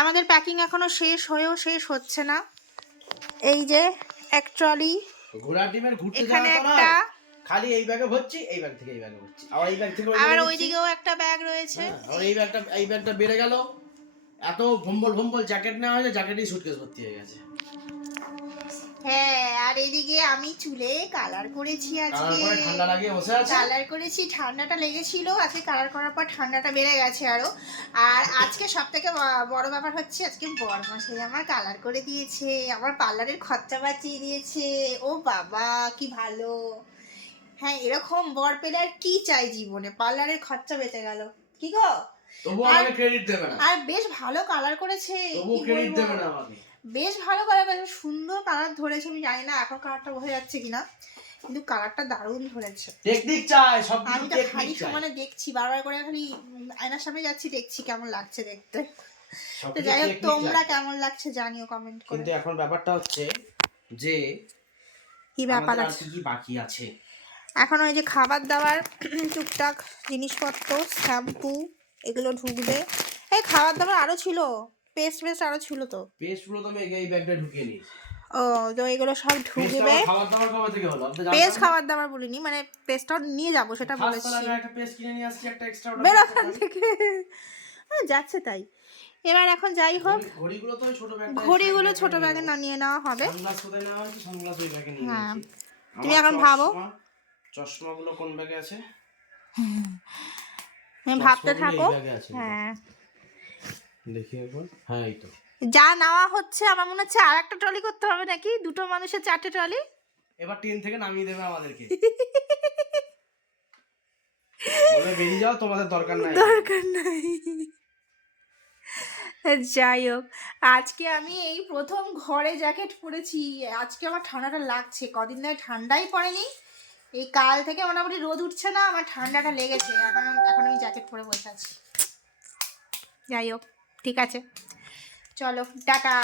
আমাদের প্যাকিং এখনো শেষ হয়েও শেষ হচ্ছে না। এই যে এক ট্রলি ঘোড়ার ডিমের ঘুরতে এখানে যাওয়া তো একটা, নয়, খালি এই ব্যাগে ভরছি, এই ব্যাগ থেকে এই ব্যাগে ভরছি, আবার এই ব্যাগ থেকে ওই আবার ব্যাগে ভরছি। ওইদিকেও একটা ব্যাগ রয়েছে। আর এই ব্যাগটা বেড়ে গেল, এত ভম্বল জ্যাকেট নেওয়া হয়েছে, জ্যাকেটই সুটকেস ভর্তি হয়ে গেছে। হ্যাঁ, আর এদিকে আমি চুলে কালার করেছি আজকে। কালার করে ঠান্ডা লাগিয়ে বসে আছে। কালার করেছি, ঠান্ডাটা লেগেছিল, আজকে কালার করার পর ঠান্ডাটা বেড়ে গেছে আরো। আর আজকে সব থেকে বড় ব্যাপার হচ্ছে, আজকে বরমশাই আমার কালার করে দিয়েছে, আমার পার্লারের খরচা বাঁচিয়ে দিয়েছে। ও বাবা কি ভালো। হ্যাঁ, এরকম বর পেলে আর কি চাই জীবনে, পার্লারের খরচা বেঁচে গেল। কি গো, তবুও আমাকে ক্রেডিট দেবে না। আর বেশ ভালো কালার করেছে, তবুও ক্রেডিট দেবে না আমাকে। বেশ ভালো কালার করেছে, সুন্দর কালার ধরেছে। আমি জানি না এখন কালারটা বোঝা যাচ্ছে কিনা, কিন্তু কালারটা দারুণ ধরেছে। টেকনিক চাই, সব আমি তো খালি টেকনিক চাই। সমানে দেখছি, বারবার করে খালি আয়নার সামনে যাচ্ছি, দেখছি কেমন লাগছে দেখতে। সব তো যাই হোক, টেকনিক তোমরা চাই। কেমন লাগছে জানিও কমেন্ট করে। কিন্তু এখন ব্যাপারটা হচ্ছে যে কি ব্যাপার আমাদের আর আছে কি বাকি আছে। এখন? ওই যে খাবার দাবার টুকটাক জিনিসপত্র, শ্যাম্পু, এগুলো ঢুকবে। এই খাবার দাবার আরো ছিল, পেস্ট আরো ছিল তো। পেস্টগুলো তো আমি এই ব্যাগটা ঢুকিয়ে নিয়েছি। ও, তো এগুলো সব ঢুকবে। খাবার দাবার কবে থেকে হলো? পেস্ট খাবার দাবার বলিনি, মানে পেস্টটাও নিয়ে যাবো সেটা বলেছি। আমি একটা পেস্ট কিনে নিয়ে আসছি, একটা এক্সট্রা অর্ডার বের ওখান থেকে। যাচ্ছে তাই। এবার এখন যাই হোক, ঘড়িগুলো তো ছোট ব্যাগ, ঘড়িগুলো ছোট ব্যাগে না নিয়ে নেওয়া হবে। সানগ্লাস কোথায় নেওয়া হয়েছে? সানগ্লাস ওই ব্যাগে নিয়ে হ্যাঁ, নিয়েছি। তুমি এখন ভাবো। চশমাগুলো কোন ব্যাগে আছে? ভাবতে থাকো। এই ব্যাগে আছে। হ্যাঁ, দেখি একবার। হ্যাঁ, এই তো। যা নেওয়া হচ্ছে আমার মনে হচ্ছে আর একটা ট্রলি করতে হবে নাকি, দুটো মানুষের 4টে ট্রলি। এবার ট্রেন থেকে নামিয়ে দেবে আমাদেরকে। বলে বেরিয়ে যাও, তোমাদের দরকার নাই। দরকার নাই। যাই হোক, আজকে আমি এই প্রথম ঘরে জ্যাকেট পরেছি। আজকে আমার ঠান্ডাটা লাগছে, কদিন ধরে ঠান্ডাই পড়েনি। এই কাল থেকে মোটামুটি রোদ উঠছে না, আমার ঠান্ডাটা লেগেছে। এখন আমি জ্যাকেট পরে বসে আছি। যাই হোক, ঠিক আছে, চলো টাটা।